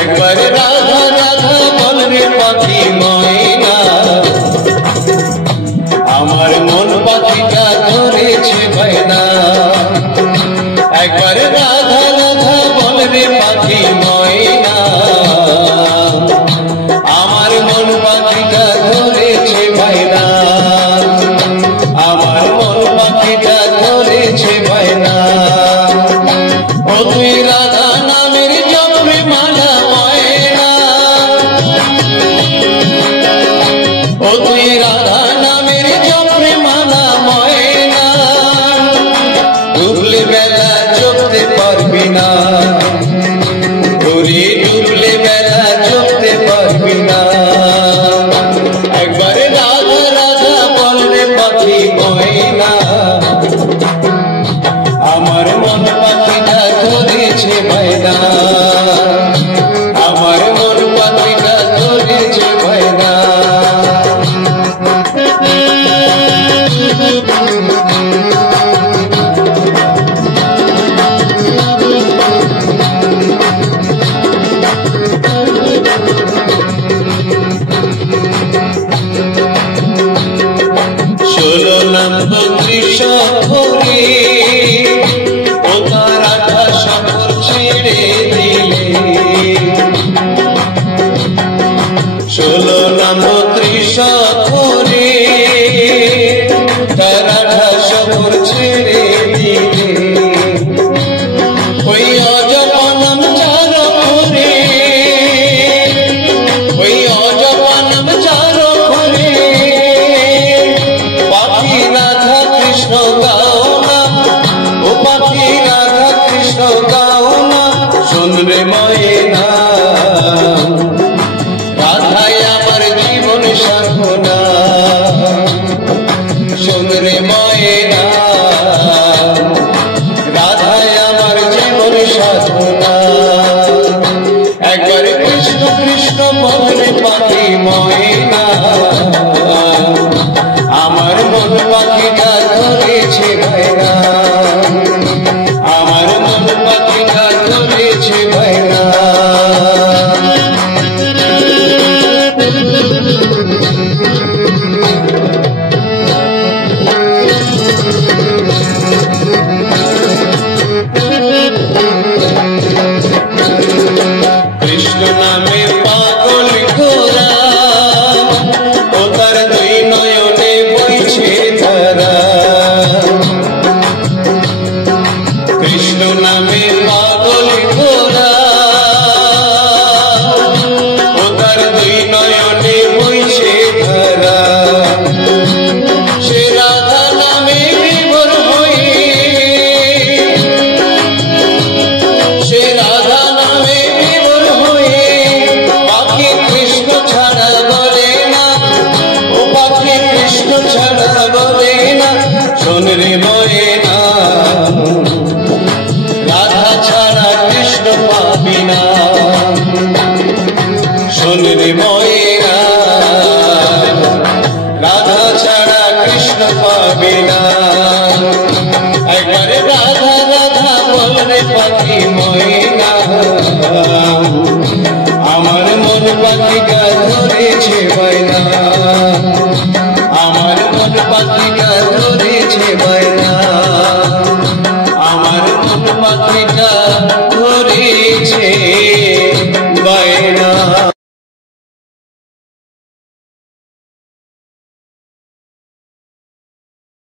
একবার রাধা রাধা বলরে পাখি ময়না, আমার মন পাখিটা ধরেছে বায়না। একবার রাধা রাধা বলরে পাখি ময়না, আমার মন পাখিটা ধরেছে বায়না। আমার মন পাখিটা ধরেছে বায়না। ও তুই রাধা নামের জপরে মালা ময়না, ও তুই রাধা নামের জপরে মালা ময়না, ডুবলে বেলা চলতে পারবি না, ঘুরে ডুবলে বেলা চলতে পারবি না। একবারে রাধা রাধা বললে পাখি ময়না, আমার মন পাখিটা ধরেছে বায়না। আমার মন পাখিটা ধরেছে বায়না। ষোলো নম্বর ত্রিশূলে ও তার 28 শহর ছেড়ে দিলে। 16 নম্বর ত্রিশূলে তার 28 শহর ছেড়ে দিলে। ওই অজপানম চার করে, ওই অজপানম চার করে পাখি রাধা কৃষ্ণ গাও না, ও পাখি রাধা কৃষ্ণ গাও না, শোন রে ময়না। রাধাই আমার জীবন সাধনা, শোন রে ময়না। রাধাই আমার জীবন সাধনা। একবার কৃষ্ণ কৃষ্ণ বলে পাখি ময়না, আমার মন পাখিটা ধরেছে বায়না। আমার মন পাখিটা ধরেছে বায়না। কৃষ্ণ নামে পাগল গোরা, ও তার দুই নয়নে বইছে ধারা। কৃষ্ণ নামে পাগল গোরা, ও তার দুই নয়নে বইছে ধারা। সে রাধা নামে বিভোর হয়ে, সে রাধা নামে বিভোর হয়ে পাখি কৃষ্ণ ছাড়া বলে না, ও পাখি কৃষ্ণ ছাড়া বলে না, শোন রে ময়না। রাধা ছাড়া কৃষ্ণ পাবি না, শোন রে ময়না। রাধা ছাড়া কৃষ্ণ পাবি না। একবারে রাধা রাধা বলরে পাখি ময়না, আমার মন পাখিটা ধরেছে বায়না। আমার মন পাখিটা ধরেছে বায়না। আমার মন পাখিটা ধরেছে